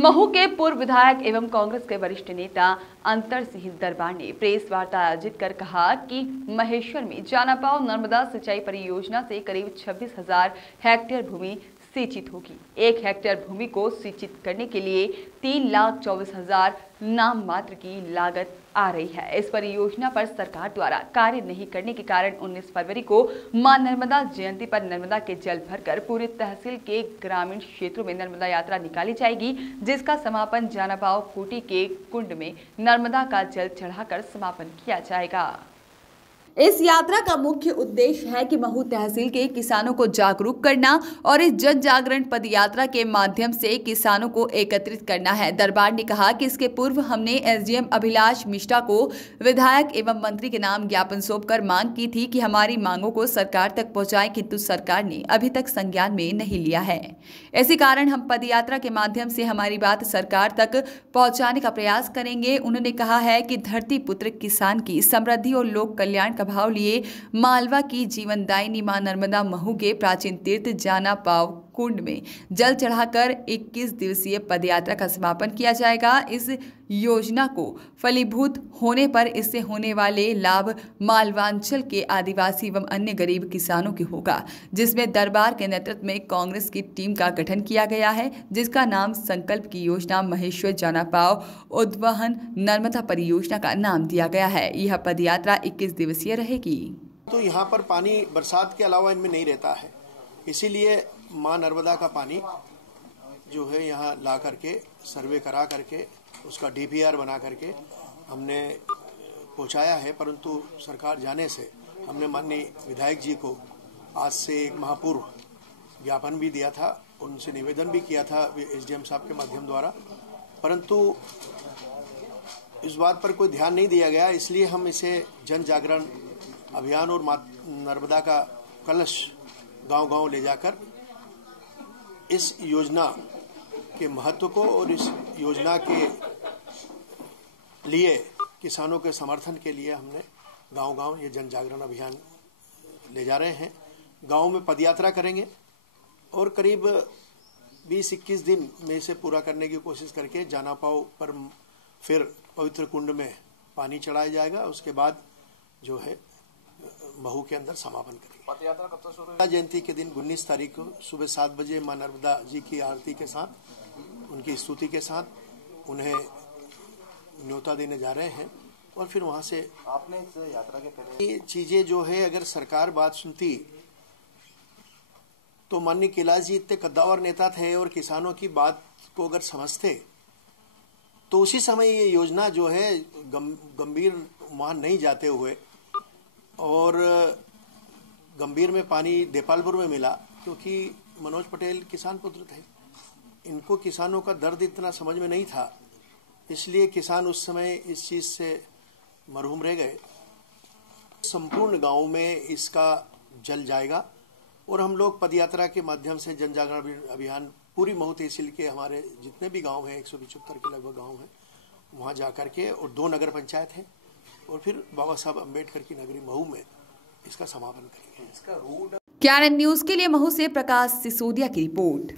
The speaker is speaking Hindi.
महू के पूर्व विधायक एवं कांग्रेस के वरिष्ठ नेता अंतर सिंह दरबार ने प्रेस वार्ता आयोजित कर कहा कि महेश्वर में जानापाव नर्मदा सिंचाई परियोजना से करीब 26,000 हेक्टेयर भूमि सिंचित होगी। 1 हेक्टेयर भूमि को सिंचित करने के लिए 3,24,000 नाम मात्र की लागत आ रही है। इस परियोजना पर सरकार द्वारा कार्य नहीं करने के कारण 19 फरवरी को मां नर्मदा जयंती पर नर्मदा के जल भरकर पूरे तहसील के ग्रामीण क्षेत्रों में नर्मदा यात्रा निकाली जाएगी, जिसका समापन जानापाव खूंटी के कुंड में नर्मदा का जल चढ़ाकर समापन किया जाएगा। इस यात्रा का मुख्य उद्देश्य है कि महू तहसील के किसानों को जागरूक करना और इस जन जागरण पद यात्रा के माध्यम से किसानों को एकत्रित करना है। दरबार ने कहा कि इसके पूर्व हमने एसडीएम अभिलाष मिश्रा को विधायक एवं मंत्री के नाम ज्ञापन सौंपकर मांग की थी कि हमारी मांगों को सरकार तक पहुंचाएं, किंतु सरकार ने अभी तक संज्ञान में नहीं लिया है। इसी कारण हम पद यात्रा के माध्यम से हमारी बात सरकार तक पहुंचाने का प्रयास करेंगे। उन्होंने कहा है कि धरती पुत्र किसान की समृद्धि और लोक कल्याण का भाव लिए मालवा की जीवनदायिनी मां नर्मदा महू के प्राचीन तीर्थ जानापाव कुंड में जल चढ़ाकर 21 दिवसीय पदयात्रा का समापन किया जाएगा। इस योजना को फलीभूत होने पर इससे होने वाले लाभ मालवांचल के आदिवासी एवं अन्य गरीब किसानों की होगा, जिसमें दरबार के नेतृत्व में कांग्रेस की टीम का गठन किया गया है, जिसका नाम संकल्प की योजना महेश्वर जानापाव उद्वहन नर्मदा परियोजना का नाम दिया गया है। यह पदयात्रा 21 दिवसीय रहेगी। तो यहाँ पर पानी बरसात के अलावा इनमें नहीं रहता है, इसीलिए माँ नर्मदा का पानी जो है यहाँ ला करके सर्वे करा करके उसका डीपीआर बना करके हमने पहुँचाया है। परंतु सरकार जाने से हमने माननीय विधायक जी को आज से 1 माह पूर्व ज्ञापन भी दिया था, उनसे निवेदन भी किया था एसडीएम साहब के माध्यम द्वारा, परंतु इस बात पर कोई ध्यान नहीं दिया गया। इसलिए हम इसे जन जागरण अभियान और नर्मदा का कलश गांव-गांव ले जाकर इस योजना के महत्व को और इस योजना के लिए किसानों के समर्थन के लिए हमने गांव-गांव ये जन जागरण अभियान ले जा रहे हैं। गांव में पदयात्रा करेंगे और करीब 20-21 दिन में इसे पूरा करने की कोशिश करके जानापाव पर फिर पवित्र कुंड में पानी चढ़ाया जाएगा। उसके बाद जो है महू के अंदर समापन करेंगे। पदयात्रा कब तक शुरू है? जयंती के दिन 19 तारीख को सुबह 7 बजे मां नर्मदा जी की आरती के साथ, उनकी स्तुति के साथ उन्हें न्योता देने जा रहे हैं और फिर वहां से आपने इस यात्रा के पहले ये चीजें जो है अगर सरकार बात सुनती तो माननीय कैलाश जी इतने कद्दावर नेता थे और किसानों की बात को अगर समझते तो उसी समय ये योजना जो है गंभीर वहां नहीं जाते हुए और गंभीर में पानी देपालपुर में मिला, क्योंकि मनोज पटेल किसान पुत्र थे, इनको किसानों का दर्द इतना समझ में नहीं था, इसलिए किसान उस समय इस चीज से मरहूम रह गए। संपूर्ण गांव में इसका जल जाएगा और हम लोग पदयात्रा के माध्यम से जन जागरण अभियान पूरी महू तहसील के हमारे जितने भी गांव हैं 175 के लगभग गांव हैं वहां जाकर के, और 2 नगर पंचायत हैं और फिर बाबा साहब अम्बेडकर की नगरी महू में इसका समापन करेंगे। इसका रूट क्यारन न्यूज के लिए महू से प्रकाश सिसोदिया की रिपोर्ट।